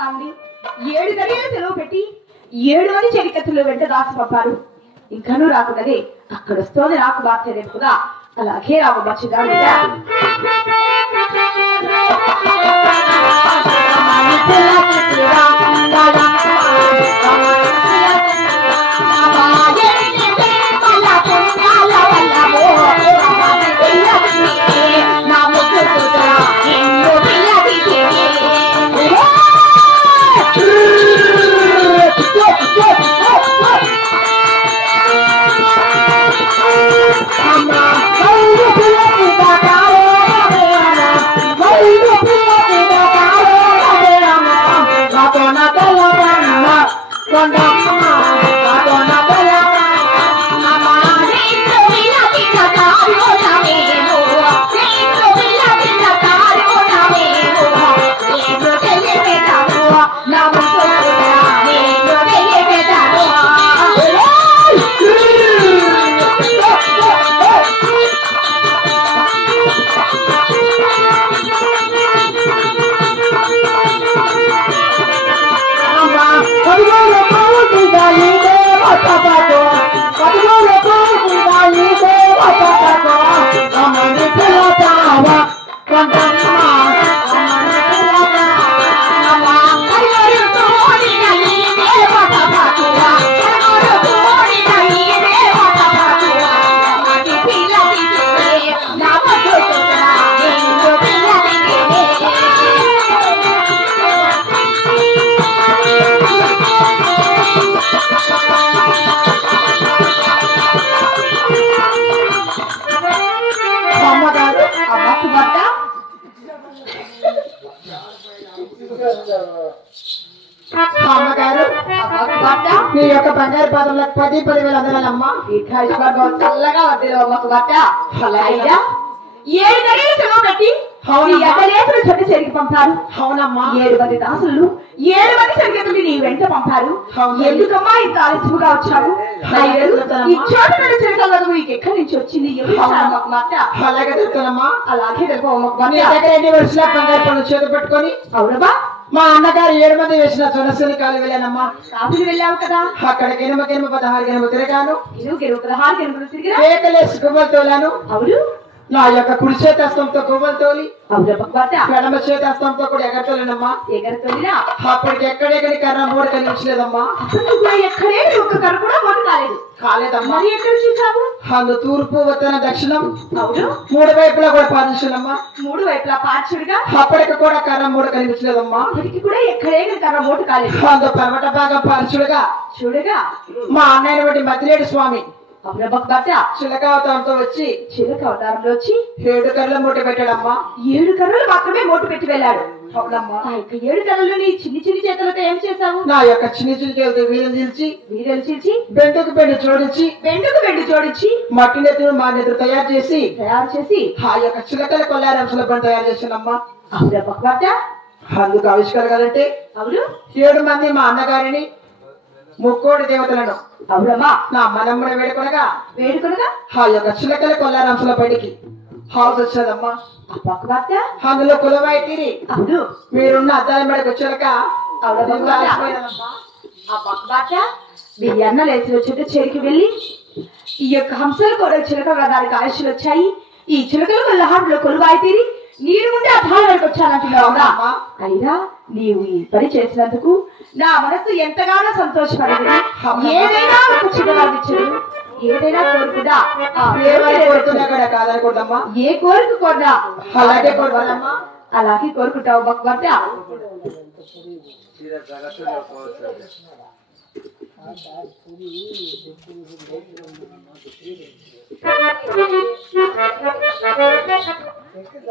కాండి 7 గడియలు సెలవు పెట్టి 7 మంది చెలికత్తులు వెంట దాచి పంపారు. ఇంకనూ రాకున్నదే అక్కడ వస్తోంది నాకు బాధ్యత రేపుగా. అలాగే రాబోబా చిన్న మీ యొక్క బంగారు పాత్రలకు 10,000 అందరాలమ్మా. చల్లగా వద్ద 7 గడియలు సెలవు పెట్టి చెట్టు చెరికి పంపారు. అవునమ్మా. 7 మంది దాసులు 7 మంది చెరికతులు నీ వెంట పంపారు. ఎందుకమ్మా ఇంత ఆలస్యముగా వచ్చావు? ఈ చోటు నుండి చెరకలేదు నీకు ఎక్కడి నుంచి వచ్చింది? అలాగే తెలుస్తానమ్మా. అలాగే బంగారు పనులు చేతి పెట్టుకొని అవునమ్మా మా అన్నగారు 7 మంది వేసిన సొనసని కాలు వెళ్ళానమ్మా. కాపులు వెళ్ళావు కదా. అక్కడ గినమ 16 గినమ తిరిగాను. 16 గినమలు తిరిగా కేకలేసి గువ్వలు తోలాను. అవును. నా యొక్క కుడి చేతస్తంతో గువ్వలు తోలి ఎడమ చేతస్తంతో కూడా ఎగరతోలేనమ్మా. ఎగరతోలినా అప్పటికి ఎక్కడెక్కడి కర్ర 3 కనిపించలేదమ్మా. ఎక్కడే ఒక్క కర్ర కూడా మొట్టు కాలేదు. కాలేదమ్మా. ఎక్కడ చూసావు? అందు తూర్పు ఉత్తర దక్షిణం అవును 3 వైపులా కూడా పాటించానమ్మా. 3 వైపులా పార్చుడుగా అప్పటికి కూడా కర్ర 3 కనిపించలేదమ్మా. అప్పటికి కూడా ఎక్కడే కర్ర మోటు కాలేదు. అందు పర్వత భాగం పార్చుడుగా చూడగా మా అన్నయ్య బట్టి మధ్యలేడు స్వామి చిలక అవతారంతో వచ్చి 7 కర్రల మూట పెట్టాడమ్మా. 7 కర్రలు మాత్రమే మోటు పెట్టి వెళ్ళాడు. అవునమ్మా. 7 కర్రలు నీ చిన్ని చిన్ని చేతులతో ఏం చేశావు? నా యొక్క చిన్ని చిన్ని చేతులతో వీరలు చీల్చి బెండుకు బెండు జోడించి మట్టి నెత్తులు మా నెత్తులు తయారు చేసి ఆ యొక్క చిలకల కొల్లారంశల పని తయారు చేశానమ్మా. అందుకు ఆవిష్కరగాలంటే అవును 7 మంది మా అన్నగారిని ముక్కోడి దేవతలను అవునమ్మా నా మనమ్మని వేడుకొనగా ఆ యొక్క చిలకల కొల్లారంశల పడికి హౌస్ వచ్చేదమ్మా. అందులో కులవాయి తీరి మీరున్న అద్దాల మేడకు వచ్చాక మీ అన్నలు వేసి వచ్చేట చెరికి వెళ్ళి ఈ యొక్క హంసలు కూడా చిలక దానికి ఆయుష్లు వచ్చాయి. ఈ చిలకలు కొల్లహాట్లో కొలువాయి తీరి నేను ఉండే అద్దాల మేడకు వచ్చానంటున్నావు. అయినా నీవు ఈ పని చేసినందుకు నా మనసు ఎంతగానో సంతోషపడింది. ఏదైనా ఒక చిన్నవాడిచ్చాడు ఏదైనా కోరుకున్నా కాదనుకుంటామా. ఏ కోరిక కోరినా అలాగే కోరుకోవాలమ్మా. అలాగే కోరుకుంటావు భగవంత.